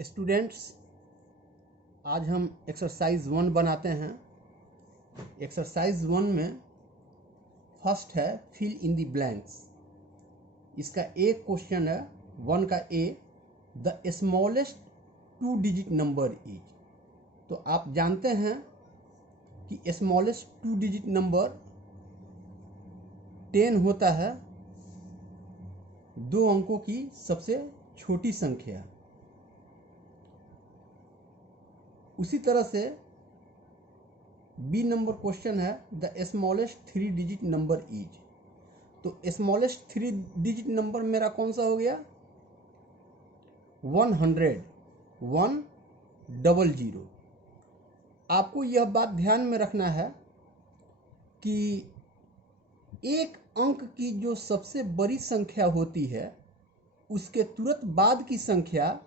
Students, आज हम exercise 1 बनाते हैं। एक्सरसाइज 1 में फर्स्ट है फिल इन द ब्लैंक्स। इसका एक क्वेश्चन है 1 का A, the smallest 2 digit number is. तो आप जानते हैं कि स्मॉलेस्ट 2 डिजिट नंबर 10 होता है, 2 अंकों की सबसे छोटी संख्या। उसी तरह से बी नंबर क्वेश्चन है the smallest 3 digit number is. तो स्मॉलेस्ट 3 डिजिट नंबर मेरा कौन सा हो गया? 100। आपको यह बात ध्यान में रखना है कि एक अंक की जो सबसे बड़ी संख्या होती है उसके तुरंत बाद की संख्या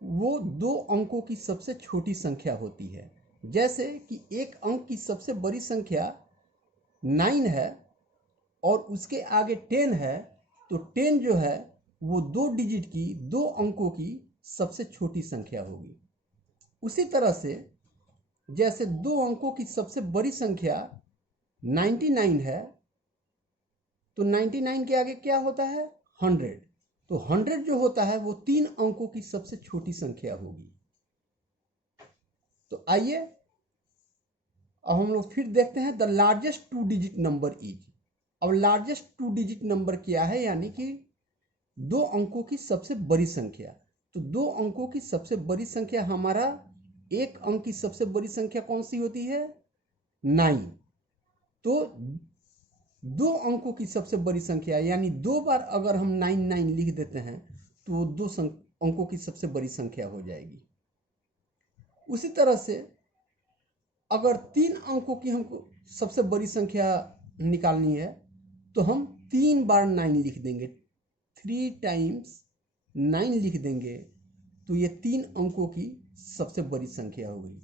वो 2 अंकों की सबसे छोटी संख्या होती है। जैसे कि एक अंक की सबसे बड़ी संख्या 9 है और उसके आगे 10 है, तो 10 जो है वो 2 डिजिट की 2 अंकों की सबसे छोटी संख्या होगी। उसी तरह से जैसे 2 अंकों की सबसे बड़ी संख्या 99 है, तो 99 के आगे क्या होता है? 100। तो 100 जो होता है वो 3 अंकों की सबसे छोटी संख्या होगी। तो आइए अब हम लोग फिर देखते हैं the largest 2 digit number is. अब लार्जेस्ट 2 डिजिट नंबर क्या है? यानी कि 2 अंकों की सबसे बड़ी संख्या। तो 2 अंकों की सबसे बड़ी संख्या, हमारा एक अंक की सबसे बड़ी संख्या कौन सी होती है? 9। तो 2 अंकों की सबसे बड़ी संख्या, यानी 2 बार अगर हम 99 लिख देते हैं तो वो 2 अंकों की सबसे बड़ी संख्या हो जाएगी। उसी तरह से अगर 3 अंकों की हमको सबसे बड़ी संख्या निकालनी है तो हम 3 बार 9 लिख देंगे, 3 टाइम्स 9 लिख देंगे, तो ये 3 अंकों की सबसे बड़ी संख्या हो गई।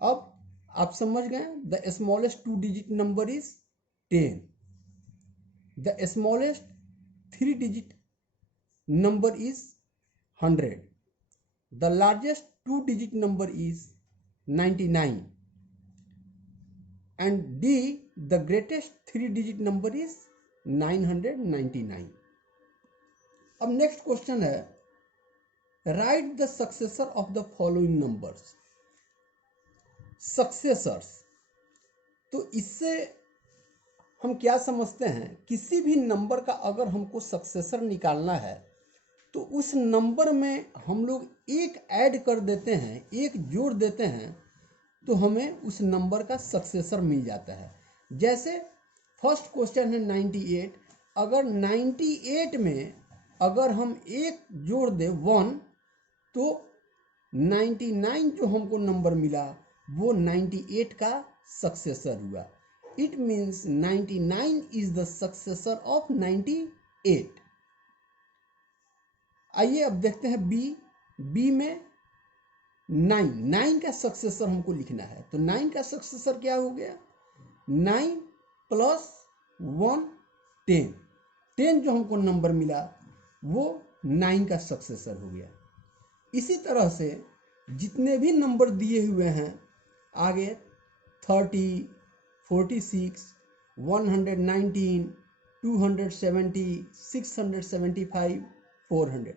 अब आप समझ गए, the smallest 2 digit number is 10। The smallest 3 digit number is 100. The largest 2 digit number is 99. And D, the greatest 3 digit number is 999. अब नेक्स्ट क्वेश्चन है right the successor of the following numbers. Successors, तो इससे हम क्या समझते हैं? किसी भी नंबर का अगर हमको सक्सेसर निकालना है तो उस नंबर में हम लोग एक ऐड कर देते हैं, एक जोड़ देते हैं, तो हमें उस नंबर का सक्सेसर मिल जाता है। जैसे फर्स्ट क्वेश्चन है 98। अगर 98 में अगर हम एक जोड़ दें 1, तो 99 जो हमको नंबर मिला वो 98 का सक्सेसर हुआ। It means 99 is the successor of 98. आइए अब देखते हैं बी। बी में 9 का सक्सेसर हमको लिखना है। तो 9 का सक्सेसर क्या हो गया? 9 प्लस 1 10। 10 जो हमको नंबर मिला वो 9 का सक्सेसर हो गया। इसी तरह से जितने भी नंबर दिए हुए हैं आगे 30, 46, 119, 270, 675, 400,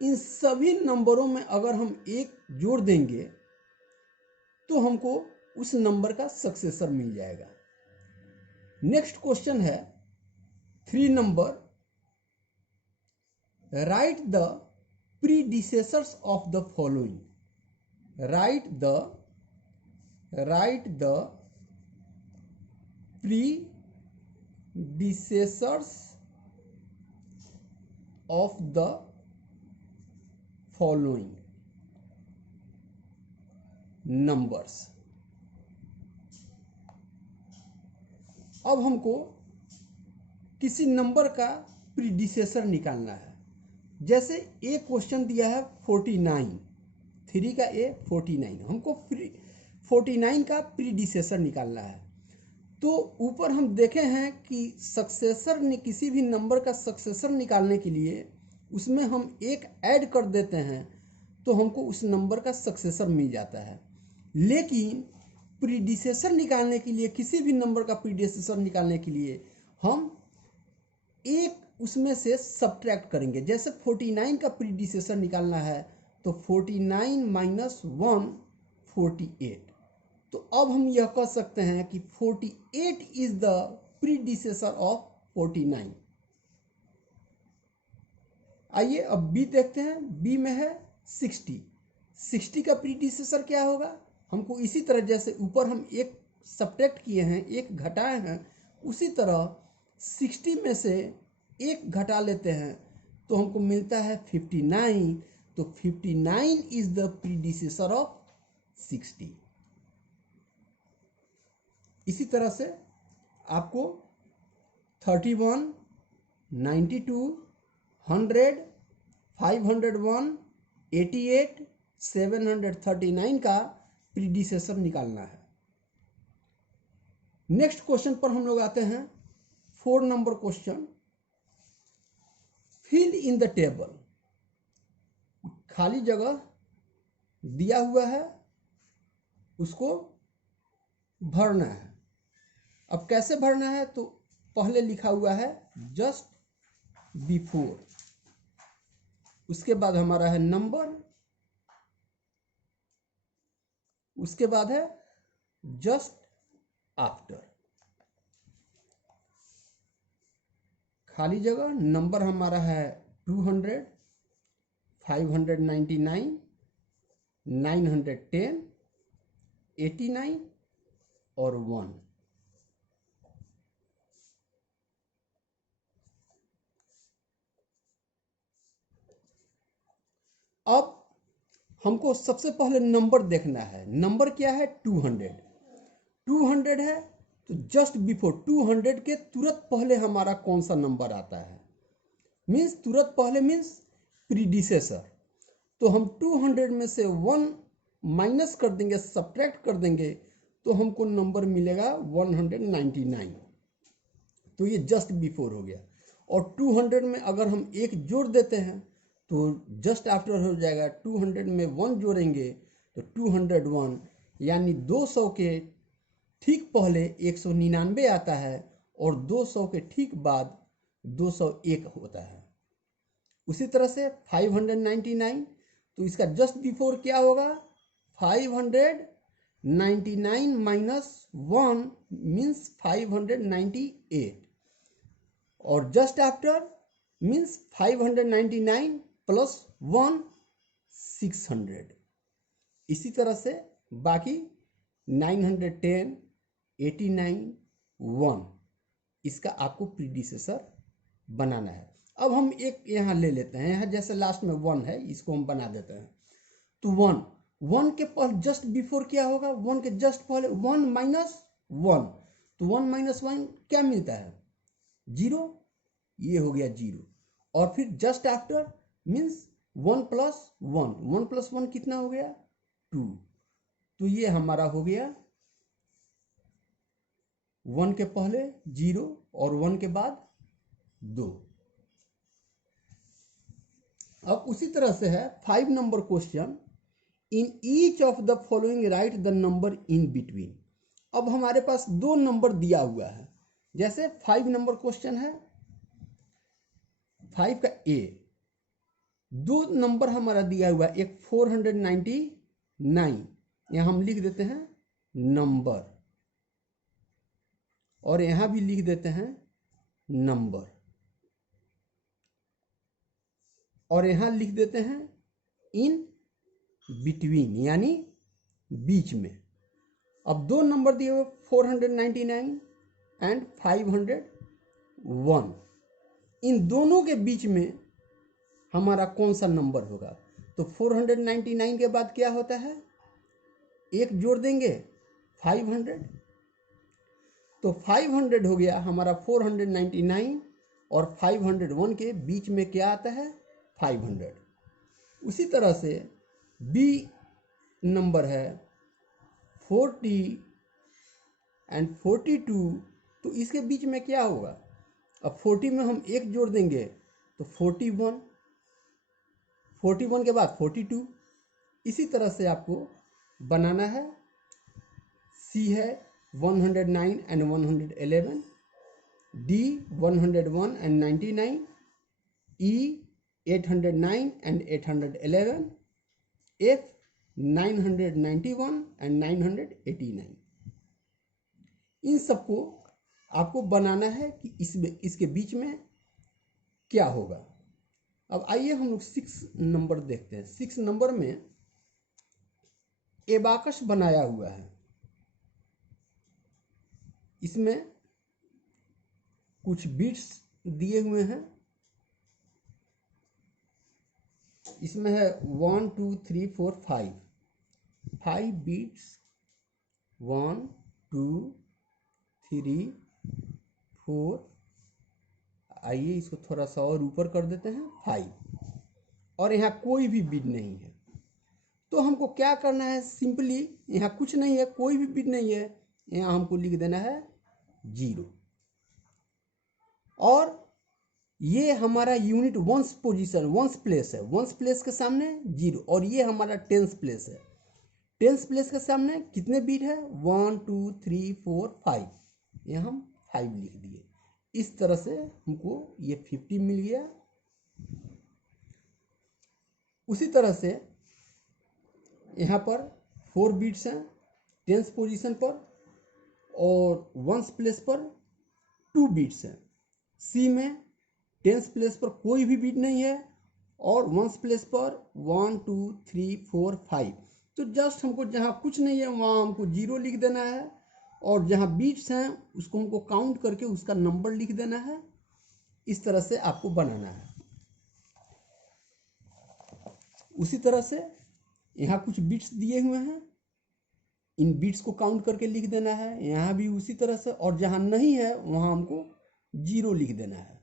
इन सभी नंबरों में अगर हम एक जोड़ देंगे तो हमको उस नंबर का सक्सेसर मिल जाएगा। नेक्स्ट क्वेश्चन है 3 number, write the predecessors of the following. Write the predecessors of the following numbers। अब हमको किसी नंबर का प्रीडिसेसर निकालना है। जैसे एक क्वेश्चन दिया है 49, 3 का ए 49, हमको 49 का प्रीडिसेसर निकालना है। तो ऊपर हम देखे हैं कि सक्सेसर ने किसी भी नंबर का सक्सेसर निकालने के लिए उसमें हम एक ऐड कर देते हैं तो हमको उस नंबर का सक्सेसर मिल जाता है। लेकिन प्रीडिसेसर निकालने के लिए, किसी भी नंबर का प्रीडिसेसर निकालने के लिए हम एक उसमें से सब्ट्रैक्ट करेंगे। जैसे 49 का प्रीडिसेसर निकालना है तो 49 माइनस 1 48। तो अब हम यह कह सकते हैं कि 48 इज द प्रीडिसेसर ऑफ 49। आइए अब बी देखते हैं। बी में है 60। 60 का प्रीडिसेसर क्या होगा? हमको इसी तरह जैसे ऊपर हम एक सब्ट्रैक्ट किए हैं, एक घटाए हैं, उसी तरह 60 में से एक घटा लेते हैं तो हमको मिलता है 59। तो 59 इज द प्रीडिसेसर ऑफ 60। इसी तरह से आपको 31, 92, 100, 501, 88, 739 का प्रीडिसेसर निकालना है। नेक्स्ट क्वेश्चन पर हम लोग आते हैं। 4 number question. Fill in the table. खाली जगह दिया हुआ है, उसको भरना है। अब कैसे भरना है? तो पहले लिखा हुआ है जस्ट बिफोर, उसके बाद हमारा है नंबर, उसके बाद है जस्ट आफ्टर। खाली जगह नंबर हमारा है 200, 599, 910, 89 और 1। अब हमको सबसे पहले नंबर देखना है। नंबर क्या है? 200। 200 है तो जस्ट बिफोर 200 के तुरंत पहले हमारा कौन सा नंबर आता है? मीन्स तुरंत पहले मीन्स प्रीडिसेसर। तो हम 200 में से 1 माइनस कर देंगे, सब्ट्रैक्ट कर देंगे, तो हमको नंबर मिलेगा 199। तो ये जस्ट बिफोर हो गया। और 200 में अगर हम एक जोड़ देते हैं तो जस्ट आफ्टर हो जाएगा। 200 में 1 जोड़ेंगे तो 201, यानी 200 के ठीक पहले 199 आता है और 200 के ठीक बाद 201 होता है। उसी तरह से 599, तो इसका जस्ट बिफोर क्या होगा? 599 माइनस 1 मीन्स 598 और जस्ट आफ्टर मीन्स 599 प्लस 1 600। इसी तरह से बाकी 910, 89, 1 इसका आपको प्रीडिसेसर बनाना है। अब हम एक यहाँ ले लेते हैं, यहाँ जैसे लास्ट में 1 है, इसको हम बना देते हैं। तो 1 के पहले जस्ट बिफोर क्या होगा? 1 के जस्ट पहले 1 माइनस 1, तो 1 माइनस 1 क्या मिलता है? 0। ये हो गया 0। और फिर just after means 1 plus 1, 1 plus 1 कितना हो गया? 2। तो ये हमारा हो गया 1 के पहले 0 और 1 के बाद 2। अब उसी तरह से है 5 number question. In each of the following write the number in between. अब हमारे पास 2 नंबर दिया हुआ है। जैसे 5 नंबर क्वेश्चन है, 5 का ए, 2 नंबर हमारा दिया हुआ है, एक 499, यहाँ हम लिख देते हैं नंबर, और यहाँ भी लिख देते हैं नंबर, और यहाँ लिख देते हैं इन बिटवीन, यानी बीच में। अब 2 नंबर दिए हुए 499 एंड 501, इन दोनों के बीच में हमारा कौन सा नंबर होगा? तो 499 के बाद क्या होता है? एक जोड़ देंगे 500, तो 500 हो गया हमारा 499, और 501 के बीच में क्या आता है? 500। उसी तरह से बी नंबर है 40 एंड 42, तो इसके बीच में क्या होगा? अब 40 में हम एक जोड़ देंगे तो 41, 41 के बाद 42। इसी तरह से आपको बनाना है। सी है 109 and 111, D 101 and 99, E 809 and 811, F 991 and 989। इन सबको आपको बनाना है कि इसके बीच में क्या होगा। अब आइए हम लोग 6 नंबर देखते हैं। 6 नंबर में एबाकस बनाया हुआ है। इसमें कुछ बीट्स दिए हुए हैं। इसमें है 1 2 3 4 5 बीट्स। 1 2 3 4। आइए इसको थोड़ा सा और ऊपर कर देते हैं 5। और यहाँ कोई भी बीट नहीं है। तो हमको क्या करना है, सिंपली यहाँ कुछ नहीं है, कोई भी बीट नहीं है, यहाँ हमको लिख देना है 0। और ये हमारा unit ones position, ones place है। वंस प्लेस के सामने 0। और ये हमारा टेंस प्लेस है। टेंस प्लेस के सामने कितने बीट है, 1 2 3 4 5। यहाँ हम 5 लिख दिए। इस तरह से हमको ये 50 मिल गया। उसी तरह से यहाँ पर 4 बीट्स हैं टेंस पोजीशन पर, और वंस प्लेस पर 2 बीट्स हैं। सी में टेंस प्लेस पर कोई भी बीट नहीं है, और वंस प्लेस पर 1 2 3 4 5। तो जस्ट हमको जहाँ कुछ नहीं है वहाँ हमको 0 लिख देना है, और जहाँ बीट्स हैं उसको हमको काउंट करके उसका नंबर लिख देना है। इस तरह से आपको बनाना है। उसी तरह से यहाँ कुछ बीट्स दिए हुए हैं, इन बीट्स को काउंट करके लिख देना है। यहाँ भी उसी तरह से, और जहाँ नहीं है वहाँ हमको 0 लिख देना है।